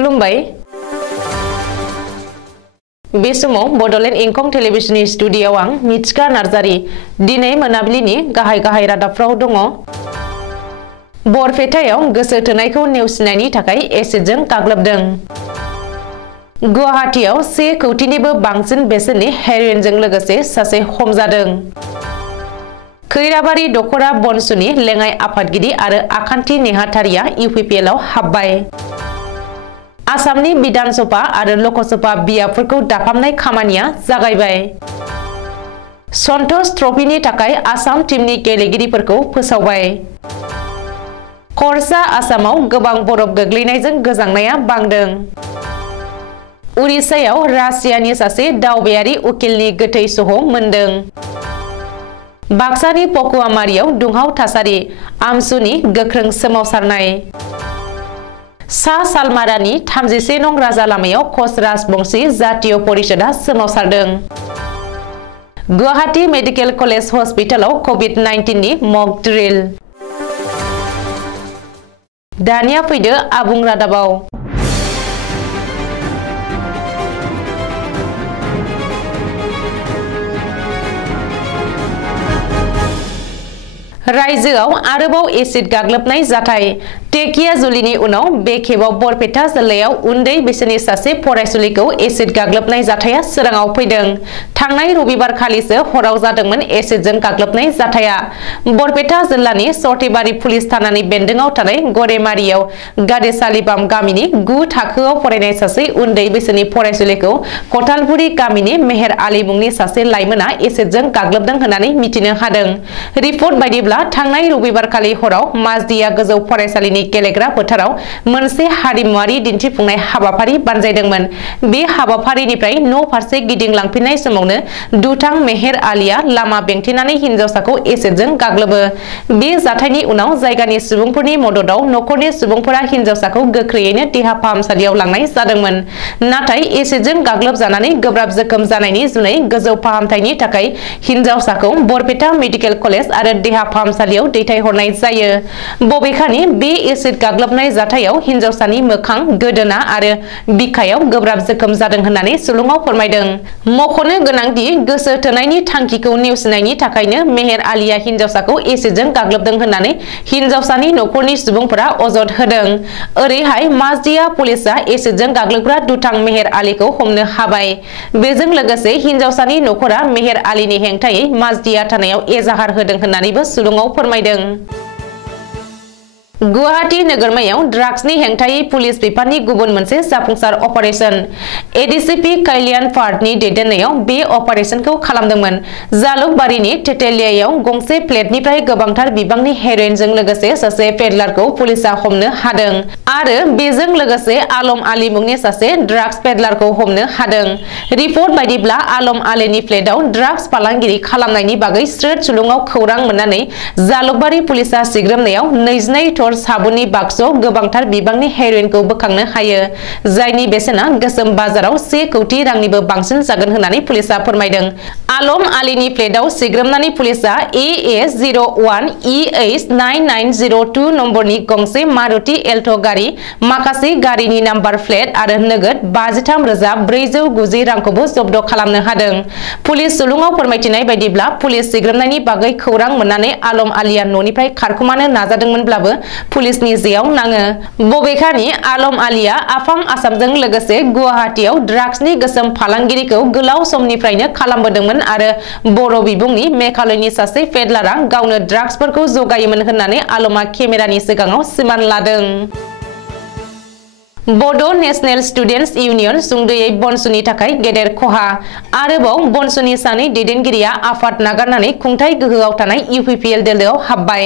खुलुमबाय बे समाव बडलेण्ड इंखं टेलिभिजननि स्टुडिय'आव आं मिथिका नार्जारी दिनै मोनाबिलिनि गाहाय रादाबफ्राव दङ। बरपेटायाव गोसो थोनायखौ नेवसिनायनि थाखाय एसिडजों गाग्लोबदों। गुवाहाटीयाव 1 कौटिनिबो बांसिन बेसेननि हेर'इनजों लोगोसे सासे हमजादों। खैराबारि दख'रा बनसुनि लेङाइ आफादगिरि आरो आखान्थि नेहाथारिया इउपिपिएलआव हाबबाय। आसामनि विधानसभा आरो लकसभा बियाबफोरखौ दाफामनाय खामानिया जागायबाय। सन्टोष ट्रफीनि थाखाय आसाम टीमनि गेलेगिरिफोरखौ फोसावबाय। खरसा आसामाव गोबां बरफ गोग्लैनायजों गोजांनाया बांदों। उरिष्यायाव रासियानि सासे दावबायारि उकिलनि गोथै सह' मोनदों। बाक्सानि पकुवामारियाव दुंहाव थासारि आमसुनि गोख्रों सोमावसारनाय। सा सालमारानि 31 नं राजा लामायाव कच राजबंशी जातीय परिषदआ सोमावसारदों। गुवाहाटी मेडिकेल कलेज हस्पिटालाव कभिड-19 नि मक ड्रिल। दानिया फैदो आबुं रादाबाव। रायजोआव आरोबाव एसिड गाग्लोबनाय जाथाय टेकियाजुलिनि उनाव बे खेबाव बरपेटा जिल्लायाव उन्दै बैसोनि सासे फरायसुलिखौ एसिड गाग्लोबनाय जाथाया सोराङाव फैदों। थांनाय रबिबार खालिसो हराव जादोंमोन एसिडजों गाग्लोबनाय जाथाया। बरपेटा जिल्लानि सर्थेबारि पुलिस थानानि बेन्दोंआव थानाय गरेमारियाव गादेसालिबाम गामिनि 9 थाखोआव फरायनाय सासे उन्दै बैसोनि फरायसुलिखौ कथालगुरि गामिनि मेहेर आली मुंनि सासे लाइमोना एसिडजों गाग्लोबदों होननानै मिथिनो हादों। रिपर्ट बायदिब्ला थांनाय रबिबारखालि हराव माजदिया गोजौ फरायसालिनि गेलेग्रा फोथाराव मोनसे हारिमुआरि दिन्थिफुंनाय हाबाफारि बानजायदोंमोन। बे हाबाफारिनिफ्राय न' फारसे गिदिंलांफिननाय समावनो दुथां मेहेर आलीया लामा बेंथेनानै हिनजावसाखौ एसिडजों गाग्लोबो। बे जाथायनि उनाव जायगानि सुबुंफोरनि मददाव नखरनि सुबुंफोरा हिनजावसाखौ गोख्रैयैनो देहा फाहामसालियाव लांनाय जादोंमोन। नाथाय एसिडजों गाग्लोबजानानै गोब्राब जोखोम जानायनि जुनै गोजौ फाहामथायनि थाखाय हिनजावसाखौ बरपेटा मेडिकेल कलेज आरो देहा फाहामसालियाव दैथायहरनाय जायो। बबेखानि बे एसिड गाग्लोबनाय जाथायाव हिनजावसानि मोखां, गोदोना आरो बिखायाव गोब्राब जोखोम जादों होननानै सुलुङाव फोरमायदों। मख'नो गोनांदि गोसो थोनायनि थांखिखौ नेवसिनायनि थाखायनो मेहेर आलीया हिनजावसाखौ एसिडजों गाग्लोबदों होननानै हिनजावसानि नखरनि सुबुंफोरा अजद होदों। ओरैहाय माजदिया पुलिसआ एसिडजों गाग्लोबग्रा दुथां मेहेर आलीखौ हमनो हाबाय। बेजों लोगोसे हिनजावसानि नखरा मेहेर आलीनि हेंथायै माजदिया थानायाव एजाहार होदों होननानैबो सुलुङाव फोरमायदों। गुवाहाटी नोगोरमायाव ड्राग्सनि हेंथायै पुलिस बिफाननि गुबुन मोनसे जाफुंसार अपारेशन एडिसिपि कल्याण पार्थनि दैदेननायाव बे अपारेशनखौ खालामदोंमोन। जालुकबारिनि तेतेलियायाव गंसे फ्लेटनिफ्राय गोबांथार बिबांनि हेर'इनजों लोगोसे सासे पेडलारखौ पुलिसआ हमनो हादों आरो बेजों लोगोसे आलम आली मुंनि सासे ड्राग्स पेडलारखौ हमनो हादों। रिपर्ट बायदिब्ला आलम आलीनि फ्लेटआव ड्राग्स फालांगिरि खालामनायनि बागै स्रोद सुलुङाव खौरां मोननानै जालुकबारि पुलिसआ सिग्रोमनायाव 22 टन साबुननि बाक्सुआव गोबांथार बिबांनि हेर'इनखौ बोखांनो हायो, जायनि बेसेना गोसोम बाजाराव 1 कौटि रांनिबो बांसिन जागोन होननानै पुलिसआ फोरमायदों। आलम आलीनि फ्लेटआव सिग्रोमनानै पुलिसआ AA01EH9902 नम्बरनि गंसे मारुति एल्ट' गारि, माखासे गारिनि नाम्बार प्लेट आरो नोगोद 53,490 रांखौबो जब्द खालामनो हादों। पुलिस सुलुङाव फोरमायथिनाय बायदिब्ला पुलिस सिग्रोमनायनि बागै खौरां मोननानै आलम आलीया न'निफ्राय खारखुमानो नाजादोंमोनब्लाबो पुलिसनि जेयाव नाङो। बबेखानि आलम आलीया आफां आसामजों लोगोसे गुवाहाटीयाव ड्राग्सनि गोसोम फालांगिरिखौ गोलाव समनिफ्रायनो खालामबोदोंमन आरो बर' बिबुंनि मेघालयनि सासे पेडलारआ गावनो ड्राग्सफोरखौ जगायोमोन होननानै आलमआ केमेरानि सिगाङाव सिमान लादों। बड' नेशनेल स्टुडेन्टस इउनियन सुंद'यै बनसुनि थाखाय गेदेर खहा। आरोबाव बनसुनि सानै दैदेनगिरिया आफाद नागारनानै खुंथाय गोहोआव थानाय इउपिपिएल दोलोआव हाबबाय।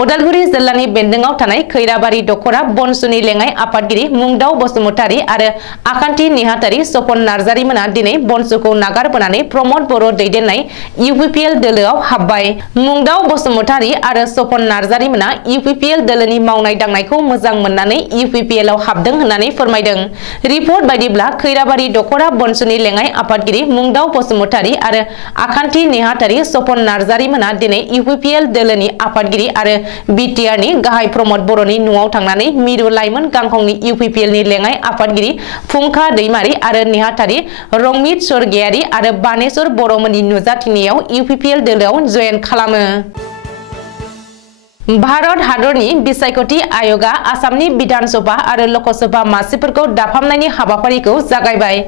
अदालगुरि जिल्लानि बेन्दोंआव थानाय खैराबारि दख'रा बनसुनि लेङाइ आफादगिरि मुंदाव बसुमतारी आरो आखान्थि नेहाथारि सपन नार्जारी मोना दिनै बनसुखौ नागारबोनानै प्रमद बर' दैदेननाय इउपिपिएल दोलोआव हाबबाय। मुंदाव बसुमतारी आरो सपन नार्जारी मोना इउपिपिएल दोलोनि मावनाय दांनायखौ मोजां मोननानै इउपिपिएलआव हाबदों होननानै होननानै फोरमायदों। रिपर्ट बायदिब्ला खैराबारि दखरा बनसुनि लेङाइ आफादगिरि मुंदाव बसुमतारी आरो आखान्थि नेहाथारि सपन नार्जारी मोना दिनै इउपिपिएल दोलोनि आफादगिरि आरो बिटिआरनि गाहाय प्रमद बर'नि न'आव थांनानै मिरु लाइमोन गांखंनि इउपिपिएलनि लेङाइ आफादगिरि फुंखा दैमारी आरो नेहाथारि रंमित स्वर्गियारी आरो बानेश्वर बर'मोननि नुजाथिनायाव इउपिपिएल दोलोआव जयेन खालामो। भारत हादरनि बिसायख'थि आय'गा आसामनि बिधानसभा आरो लकसभा मासिफोरखौ दाफामनायनि हाबाफारिखौ जागायबाय।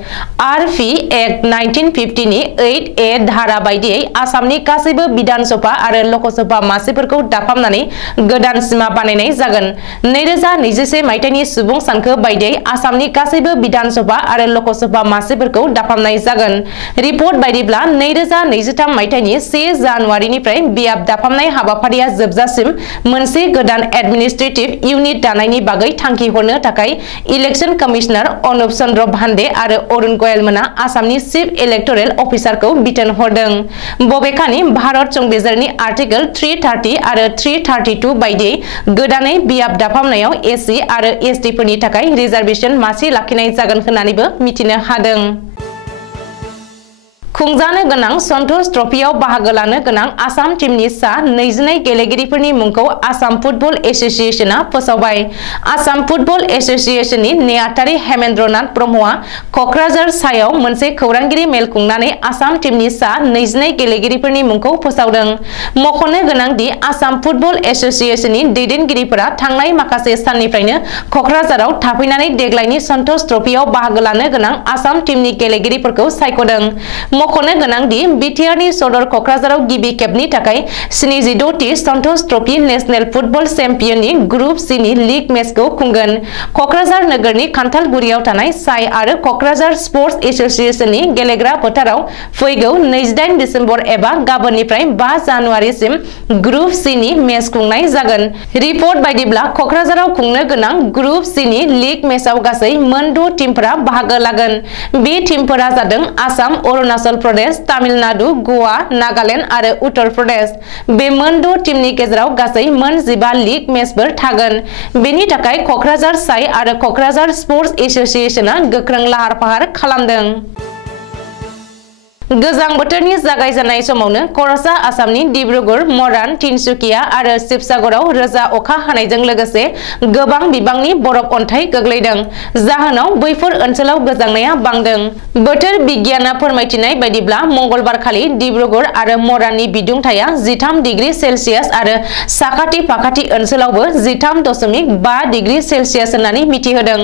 आरपि एक्ट 1950 नि 8A धारा बायदियै आसामनि गासैबो बिधानसभा आरो लकसभा मासिफोरखौ दाफामनानै गोदान सिमा बानायनाय जागोन। 2021 मायथाइनि सुबुं सानखो बायदियै आसामनि गासैबो बिधानसभा आरो लकसभा मासिफोरखौ दाफामनाय जागोन। रिपर्ट बायदिब्ला 2023 मायथाइनि 1 जानुवारिनिफ्राय बियाब दाफामनाय हाबाफारिया जोबजासिम मोनसे गोदान एडमिनिस्ट्रेटिभ इउनिट दानायनि बागै थांखि हरनो थाखाय इलेक्शन कमिशनार अनुप चन्द्र भान्डे आरो अरुण गयल मोना आसामनि चीफ इलेक्टोरेल अफिसारखौ बिथोन हरदों। बबेखानि भारत संबिजिरनि आर्टिकल 330 आरो 332 बायदियै गोदानै बियाब दाफामनायाव एससी आरो एसटीफोरनि थाखाय रिजार्वेशन मासि लाखिनाय जागोन होननानैबो मिथिनो हादों। खुंजानो गोनां सन्टोष ट्रफीआव बाहागो लानो गोनां आसाम टीमनि सा 22 गेलेगिरिफोरनि मुंखौ आसाम फुटबल एसोसिएशना फोसावबाय। आसाम फुटबल एसोसिएशननि नेहाथारि हेमेन्द्र नाथ ब्रह्मआ कक्राझार सायाव मोनसे खौरांगिरि मेल खुंनानै आसाम टीमनि सा 22 गेलेगिरिफोरनि मुंखौ फोसावदों। मख'नो गोनां दि आसाम फुटबल एसोसिएशननि दैदेनगिरिफोरा थांनाय माखासे साननिफ्रायनो कक्राझाराव थाफैनानै देग्लायनि सन्टोष ट्रफीआव बाहागो लानो गोनां आसाम टीमनि गेलेगिरिफोरखौ सायख'दों। मख'नो गोनां दि बिटिआरनि सदर कक्राझाराव गिबि खेबनि थाखाय 76थि सन्टोष ट्रफी नेशनेल फुटबल चेम्पियननि ग्रुप सी नि लीग मेचखौ खुंगोन। कक्राझार नोगोरनि खान्थालगुरियाव थानाय साइ आरो कक्राझार स्पर्ट्स एसोसिएशननि गेलेग्रा फोथाराव फैगौ 28 दिसेम्बर एबा गाबोननिफ्राय 5 जानुवारिसिम ग्रुप सी नि मेच खुंनाय जागोन। रिपर्ट बायदिब्ला कक्राझाराव खुंनो गोनां ग्रुप सी नि लीग मेचआव गासै मोन 6 टीमफोरा बाहागो लागोन। बे टीमफोरा जादों आसाम, अरुणाचल प्रदेश, तामिलनाडु, गोवा, नागालैंड आरो उत्तर प्रदेश। बे मोन 6 टीमनि गेजेराव गासै मोन 15 लीग मेचफोर थागोन। बेनि थाखाय कक्राझार साइ आरो कक्राझार स्पर्ट्स एसोसिएशना गोख्रों लाहार फाहार खालामदों। गोजां बोथोरनि जागायजेननाय समावनो खर'सा आसामनि डिब्रुगड़, मरान, तिनसुकिया आरो शिबसागराव रोजा अखा हानायजों लोगोसे गोबां बिबांनि बरफ अन्थाइ गोग्लैदों। जाहोनाव बैफोर ओनसोलाव गोजांनाया बांदों। बोथोर बिगियाना फोरमायथिनाय बायदिब्ला मंगलबारखालि डिब्रुगड़ आरो मराननि बिदुंथाया 13 डिग्री सेल्सियास आरो साखाथि फाखाथि ओनसोलावबो 13.5 डिग्री सेल्सियास होननानै मिथिहोदों।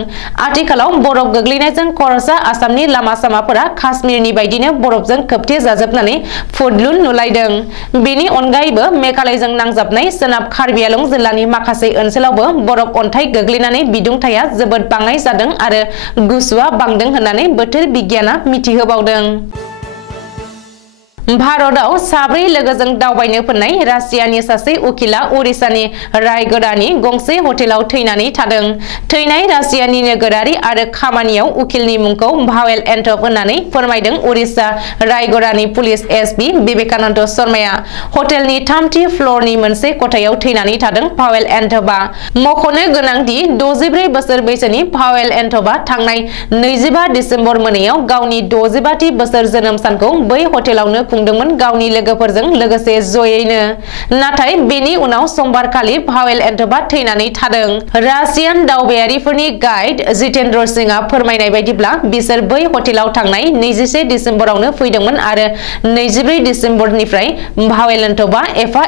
आथिखालाव बरफ गोग्लैनायजों खर'सा आसामनि लामा सामाफोरा काश्मीरनि बायदिनो बरफजों खोबथे जाजोबनानै फुदलुन नुलायदों। बेनि अनगायैबो मेघालयजों नांजाबनाय सोनाब कार्बि आलं जिल्लानि माखासे ओनसोलावबो बरफ अन्थाइ गोग्लैनानै बिदुंथाया जोबोद बाङाइ जादों आरो गुसुआ बांदों होननानै बोथोर बिगियाना मिथिहोबावदों। भारतआव साब्रै लोगोजों दावबायनो फैनाय रासियानि सासे उखिला उरिसानि रायगड़ानि गंसे हटेलाव थैनानै थादों। थैनाय रासियानि नोगोरारि आरो खामानियाव उखिलनि मुंखौ भावेल एन्टभ होननानै फोरमायदों उरिसा रायगड़ानि पुलिस एसपि विवेकानन्द शर्माया। हटेलनि 3थि फ्ल'रनि मोनसे खथायाव थैनानै थादों भावेल एन्टभआ। मख'नो गोनां दि 64 बोसोर बैसोनि भावेल एन्टभआ थांनाय 25 दिसेम्बर मोनायाव गावनि 65थि बोसोर जोनोम सानखौ बै हटेलावनो खुंदोंमोन गावनि लोगोफोरजों लोगोसे जयैनो। नाथाय बेनि उनाव समबारखालि भावेल एन्टभआ थैनानै थादों। रासियान दावबायारिफोरनि गाइड जितेन्द्र सिंहआ फोरमायनाय बायदिब्ला बिसोर बै हटेलाव थांनाय 21 दिसेम्बरावनो फैदोंमोन आरो 24 दिसेम्बरनिफ्राय भावेल एन्टभआ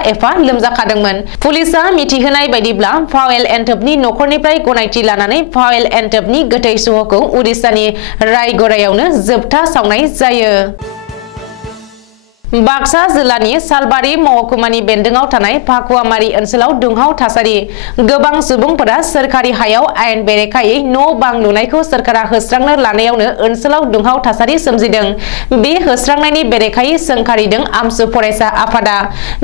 एफा लोमजाखादोंमोन। पुलिसआ मिथिहोनाय बायदिब्ला भावेल एन्टभनि नखरनिफ्राय गनायथि लानानै भावेल एन्टभनि गोथै सह'खौ उरिसानि रायगड़ायावनो जोबथा सावनाय जायो। बाक्सा जिल्लानि सालबारि महकुमानि बेन्दोंआव थानाय फाकुवामारि ओनसोलाव दुंहाव थासारि। गोबां सुबुंफोरा सोरखारि हायाव आयेन बेरेखायै न' बां लुनायखौ सोरखारा होस्रांनो लानायावनो ओनसोलाव दुंहाव थासारि सोमजिदों। बे होस्रांनायनि बेरेखायै सोंखारिदों आमसु फरायसा आफादा।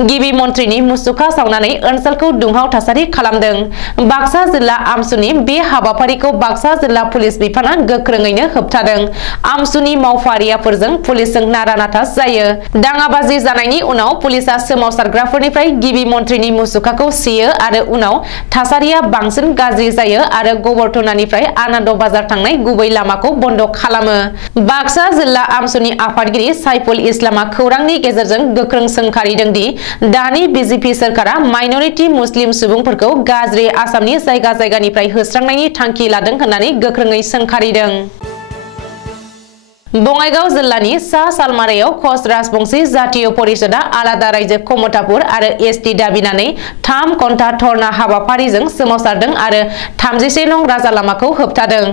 गिबि मन्थ्रिनि मुसुखा सावनानै ओनसोलखौ दुंहाव थासारि खालामदों। बाक्सा जिल्ला आमसुनि बे हाबाफारिखौ बाक्सा जिल्ला पुलिस बिफाना गोख्रोङैनो होबथादों। आमसुनि मावफारियाफोरजों पुलिसजों नारा नाथा जायो। दाङाबाजि जानायनि उनाव पुलिसा सोमावसारग्राफोरनिफ्राय गिबि मन्थ्रिनि मुसुखाखौ सियो आरो उनाव थासारिया बांसिन गाज्रि जायो आरो गबरथनानिफ्राय आनन्द बाजार थांनाय गुबै लामाखौ बन्द खालामो। बाक्सा जिल्ला आमसुनि आफादगिरि साइफुल इस्लामा खौरांनि गेजेरजों गोख्रों सोंखारिदों दि दानि बिजेपि सरकारा माइनरिटि मुस्लिम सुबुंफोरखौ गाज्रि आसामनि जायगा जायगानिफ्राय होस्रांनायनि थांखि लादों होननानै गोख्रोङै सोंखारिदों। बङाइगाव जिल्लानि सा सालमारायाव कच राजबंशी जातीय परिषदआ आलादा रायजो कमतापुर आरो एसटि दाबिनानै 3 घन्टा धरना हाबाफारिजों सोमावसारदों आरो 31 नं राजा लामाखौ होबथादों।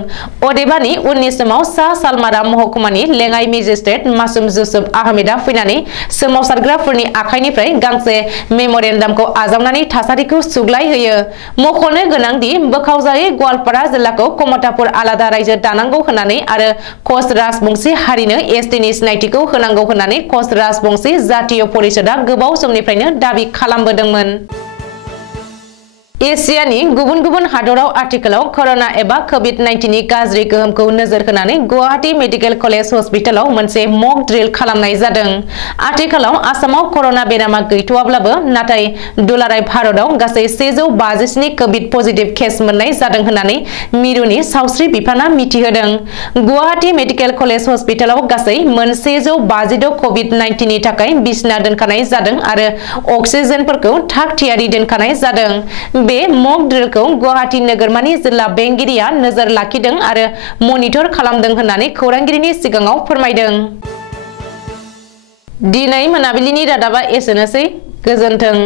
अदेबानि उननि समाव सा सालमारा महकुमानि लेङाइ मेजिस्ट्रेट मासुम जुसुफ आहमेदआ फैनानै सोमावसारग्राफोरनि आखाइनिफ्राय गांसे मेम'रेन्डामखौ आजावनानै थासारिखौ सुग्लायहोयो। मख'नो गोनां दि बोखावजायै गवालपारा जिल्लाखौ कमतापुर आलादा रायजो दानांगौ होननानै आरो कच राजबंशी हारिनो एसटिनि सिनायथिखौ होनांगौ होननानै कच राजबंशी जातीय परिषदआ गोबाव समनिफ्रायनो दाबि खालामबोदोंमोन। एसियानि गुबुन गुबुन हादराव आथिखालाव करोना एबा कोविड-19 नि गाज्रि गोहोमखौ नोजोर होनानै गुवाहाटी मेडिकेल कलेज हस्पिटालाव मोनसे मक ड्रिल खालामनाय जादों। आथिखालाव आसामाव करोना बेरामा गैथ'वाब्लाबो नाथाय दुलाराय भारतआव गासै 157 कोविड पजिटिभ केस मोननाय जादों होननानै मिरुनि सावस्रि बिफाना मिथिहोदों। गुवाहाटी मेडिकेल कलेज हस्पिटालाव गासै मोन 156 कोविड-19 नि थाखाय बिसना दोनखानाय जादों आरो अक्सिजेनफोरखौ थाग थियारि दोनखानाय जादों। बे मक ड्रिलखौ गुवाहाटी नोगोरमानि जिल्ला बेंगिरिया नोजोर लाखिदों आरो मनिटर खालामदों होननानै खौरांगिरिनि सिगाङाव फोरमायदों। दिनै मोनाबिलिनि रादाबा एसेनोसै। गोजोन्थों।